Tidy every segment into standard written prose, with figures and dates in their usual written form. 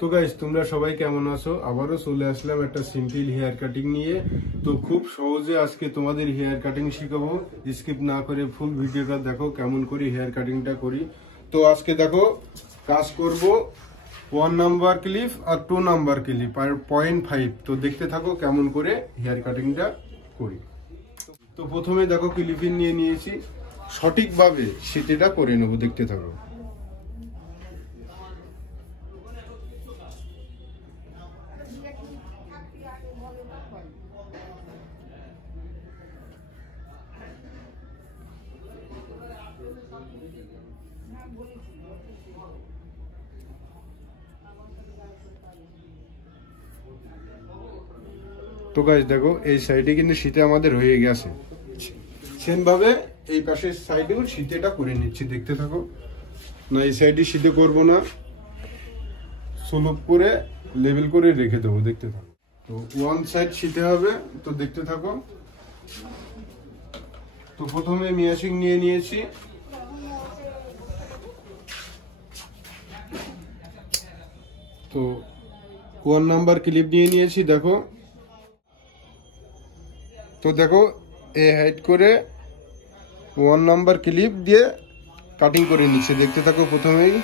তো গাইস তোমরা সবাই কেমন আছো? আবারও চলে আসলাম একটা সিম্পল হেয়ার কাটিং নিয়ে। তো খুব সহজে আজকে তোমাদের হেয়ার কাটিং শিখাবো। স্কিপ না করে ফুল ভিডিওটা দেখো কেমন করে হেয়ার কাটিংটা করি। তো আজকে দেখো কাজ করব 1 নাম্বার ক্লিপ আর 2 নাম্বার ক্লিপ আর 0.5। তো দেখতে থাকো কেমন করে হেয়ার কাটিংটা করি। তো প্রথমে দেখো ক্লিপিং নিয়ে নিয়েছি, সঠিকভাবে সেটা করে নেবো, দেখতে থাকো। তো গাইস দেখো এই সাইডে কিন্তু শীতে আমাদের হয়ে গেছে, সেম ভাবে এই পাশের সাইডেও শীতেটা করে নিচ্ছি, দেখতে থাকো। না এই সাইডে শীতে করব না, স্লোপ করে লেভেল করে রেখে দেবো, দেখতে থাকো। তো ওয়ান সাইড শীতে হবে, তো দেখতে থাকো। তো প্রথমে মিয়াশিং নিয়ে নিয়েছি, তো 1 নাম্বার ক্লিপ নিয়ে নিয়েছি দেখো। তো দেখো এই হাইট করে 1 নাম্বার ক্লিপ দিয়ে কাটিং করে নিচ্ছে, দেখতে থাকো। প্রথমেই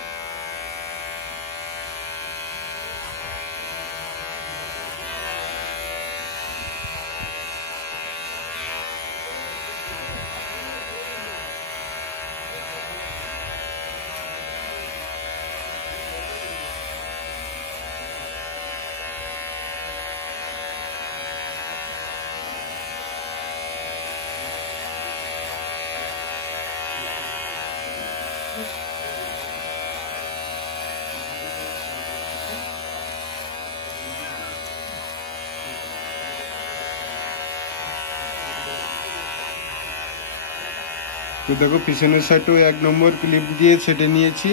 তো দেখো পিছনের সাইডেও 1 নম্বর ক্লিপ দিয়ে ছেটে নিয়েছি,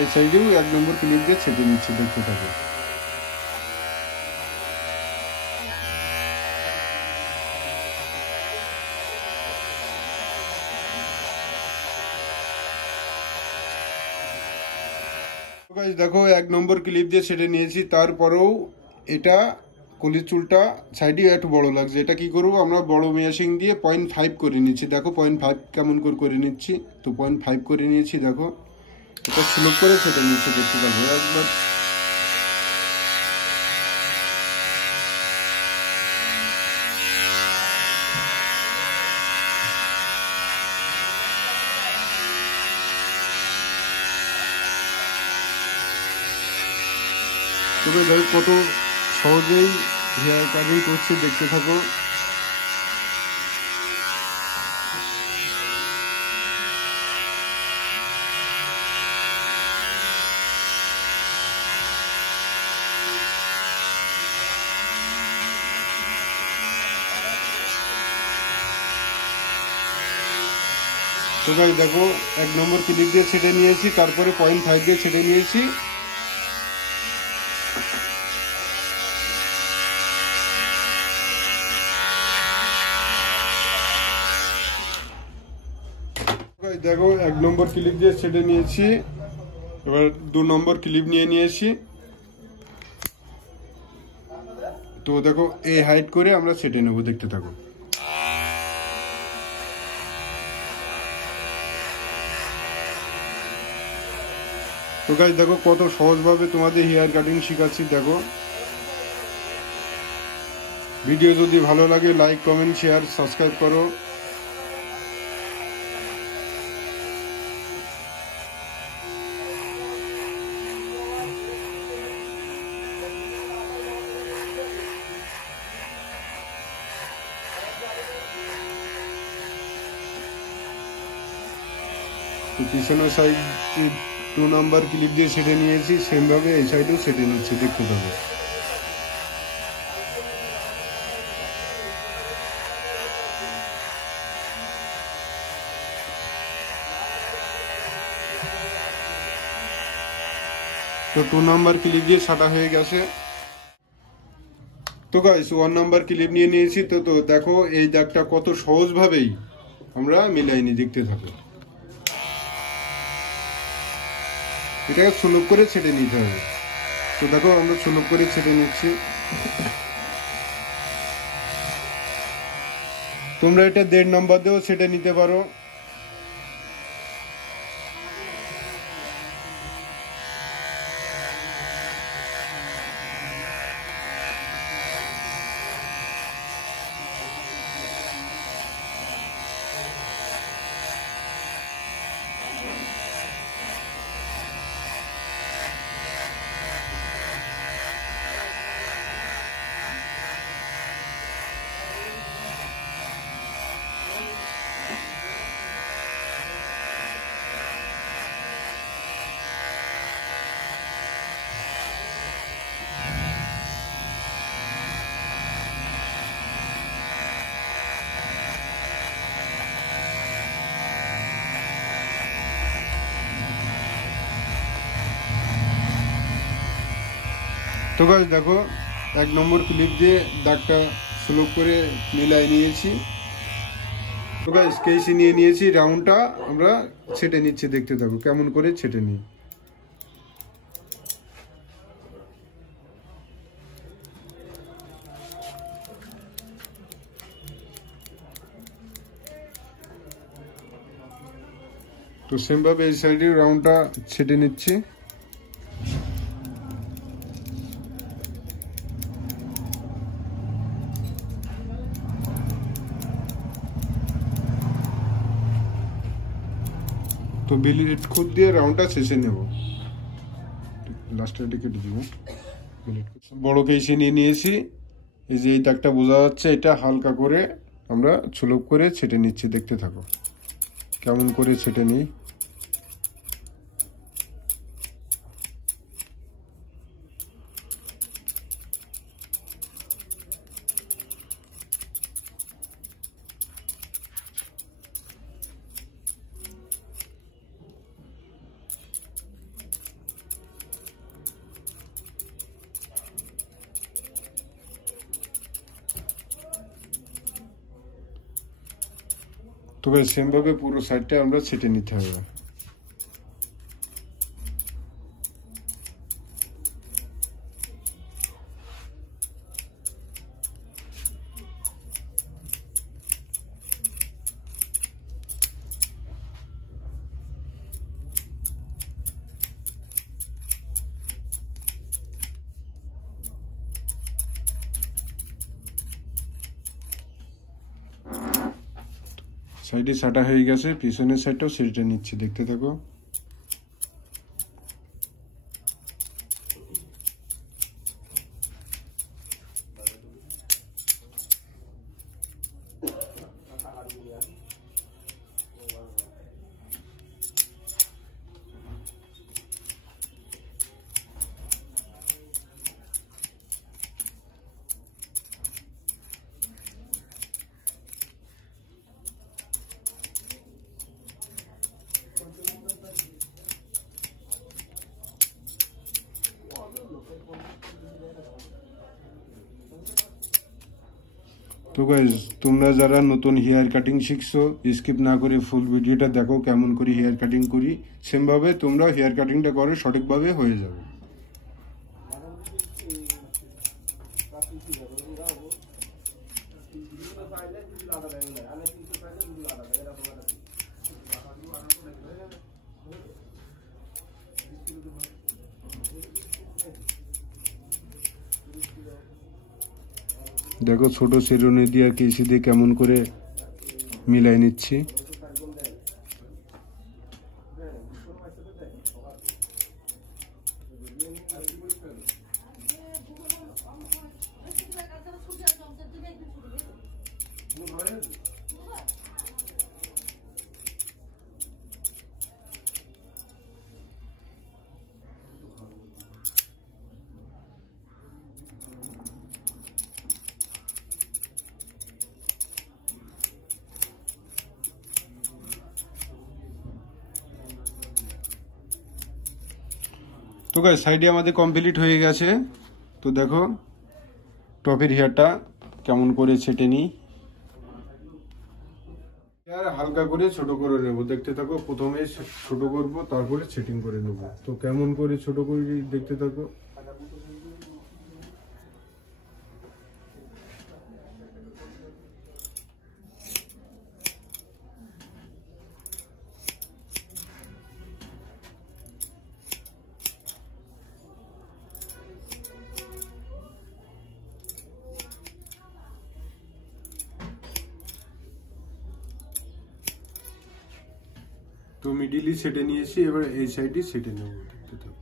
এই সাইডেও 1 নম্বর ক্লিপ দিয়ে ছেটে নিচ্ছি, দেখতে থাকো। দেখো 1 নম্বর ক্লিপ দিয়ে ছেটে নিয়েছি, তারপরেও এটা কলির চুলটা সাইডে একটু বড় লাগছে। এটা কি করবো, আমরা বড় মেশিং দিয়ে 0.5 করে নিচ্ছি। দেখো 0.5 কেমন করে নিচ্ছি, তো 0.5 করে নিয়েছি। দেখো এটা স্লো করে ছেটে নিচ্ছি, দেখতে পাবো একবার। তবে দেখো কত সহজেই হেয়ার কাটিং করছি, দেখতে থাকো। তো গাইস দেখো 1 নম্বর ক্লিপ দিয়ে ছেটে নিয়েছি, তারপরে 0.5 দিয়ে ছেটে নিয়েছি। দেখো 1 নম্বর ক্লিপ দিয়ে ছেটে নিয়েছি, এবার 2 নম্বর ক্লিপ নিয়ে নিয়েছি। তো দেখো এই হাইট করে আমরা ছেটে নেবো, দেখতে থাকো। তো গাইস দেখো কত সহজভাবে তোমাদের হেয়ার কাটিং শেখাচ্ছি, দেখো। ভিডিও যদি ভালো লাগে লাইক কমেন্ট শেয়ার সাবস্ক্রাইব করো। পিছনের সাইড 2 নাম্বার ক্লিপ দিয়ে ছেটে নিয়েছি, সেম ভাবে এই সাইডেও ছেটে নিচ্ছি, দেখতে পাবো। তো 2 নাম্বার ক্লিপ দিয়ে ছাটা হয়ে গেছে। তো গাইস 1 নাম্বার ক্লিপ নিয়ে নিয়েছি। তো দেখো এই দাগটা কত সহজভাবেই আমরা মিলাইনি, দেখতে থাকো। এটাকে সুলভ করে ছেটে নিতে হবে। তো দেখো আমরা সুলভ করে ছেটে নিচ্ছি। তোমরা এটা 1.5 নম্বর দিয়েও ছেটে নিতে পারো। তো গাইস দেখো 1 নম্বর ক্লিপ দিয়ে দাগটা সুলভ করে মিলাই নিয়েছি। তো গাইস কেসি নিয়ে নিয়েছি, রাউন্ডটা আমরা ছেটে নিচ্ছি, দেখতে থাকো কেমন করে ছেটে নিই। তো সেম ভাবে এই সাইডে রাউন্ডটা ছেটে নিচ্ছি। তো বিলেট খুদ দিয়ে রাউন্ডটা শেষে নেব, লাস্টের দিকে কেটে দিব। বড় কেসি নিয়ে নিয়েছি, এই যে এই দাগটা বোঝা যাচ্ছে, এটা হালকা করে আমরা সুলভ করে ছেটে নিচ্ছি, দেখতে থাকো কেমন করে ছেটে নিই। তবে সেম ভাবে পুরো সাইডটা আমরা ছেটে নিতে হবে। সাইডে ছাটা হয়ে গেছে, পিছনের সাইডটাও ছেটে নিচ্ছি, দেখতে থাকো। তো গাইস তোমরা যারা নতুন হেয়ার কাটিং শিখছো, স্কিপ না করে ফুল ভিডিওটা দেখো কেমন করে হেয়ার কাটিং করি। সেম ভাবে তোমরা হেয়ার কাটিংটা করো, সঠিকভাবে হয়ে যাবে। দেখো ছোট চিরুনি দিয়ে কেসি দিয়ে কেমন করে মিলাই নিচ্ছি। তো গাইস সাইডে আমাদের কমপ্লিট হয়ে গেছে। তো দেখো টপের হেয়ারটা কেমন করে ছেটে নিই। আর হালকা করে ছোট করে নেব, দেখতে থাকো। প্রথমে ছোট করব, তারপরে সেটিং করে নেব। তো কেমন করে ছোট করে দেখতে থাকো। তো মিডিলি সেটে নিয়েছি, এবার এই সাইডে সেটে নেব, দেখতে থাকো।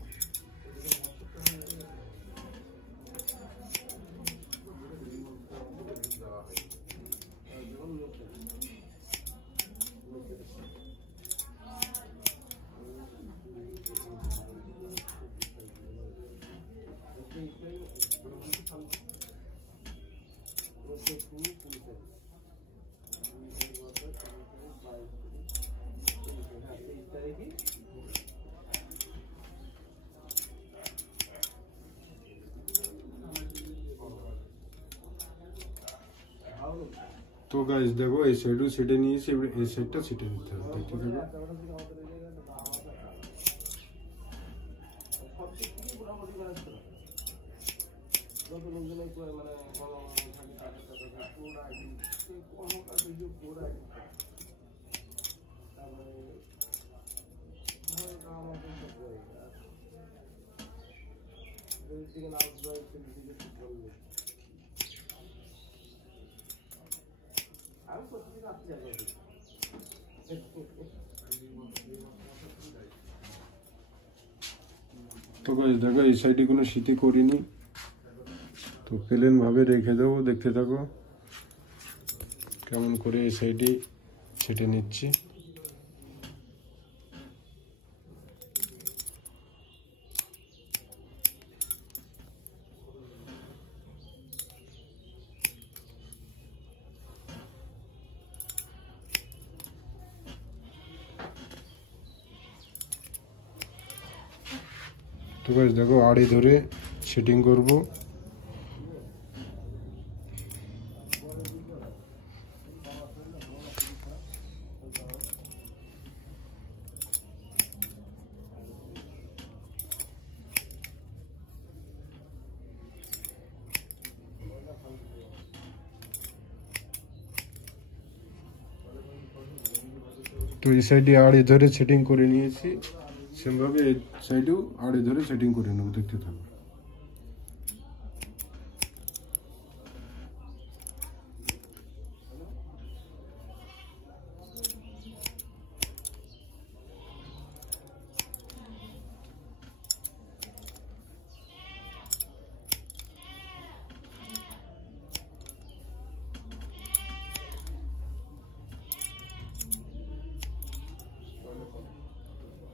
তো গাইস দেখো, এই সাইডও সেটে নিয়েছি, এবার এই সাইডটা সেটে নিতে হবে, দেখতে থাকো। তো গাইস দেখো, এই সাইডে কোনো শীতে করিনি, তো প্লেন ভাবে রেখে দেবো, দেখতে থাকো কেমন করে এই সাইডে ছেটে নিচ্ছি। তো গাইস দেখো, আড়ে ধরে সেটিং করব। তো এই সাইডে আড়ে ধরে সেটিং করে নিয়েছি, সেমভাবে এই সাইডেও আড়ে ধরে সেটিং করে নেব, দেখতে থাকো।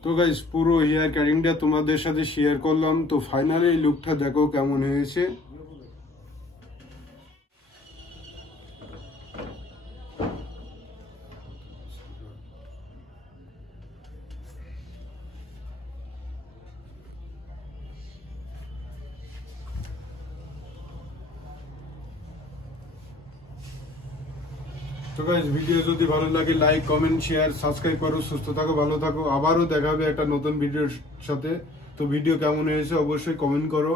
তো গাইস, পুরো হেয়ার কাটিংটা তোমাদের সাথে শেয়ার করলাম। তো ফাইনালি এই লুকটা দেখো কেমন হয়েছে। তো গাইস, ভিডিও যদি ভালো লাগে লাইক, কমেন্ট, শেয়ার, সাবস্ক্রাইব করো। সুস্থ থাকো, ভালো থাকো। আবারও দেখা হবে একটা নতুন ভিডিওর সাথে। তো ভিডিও কেমন হয়েছে অবশ্যই কমেন্ট করো।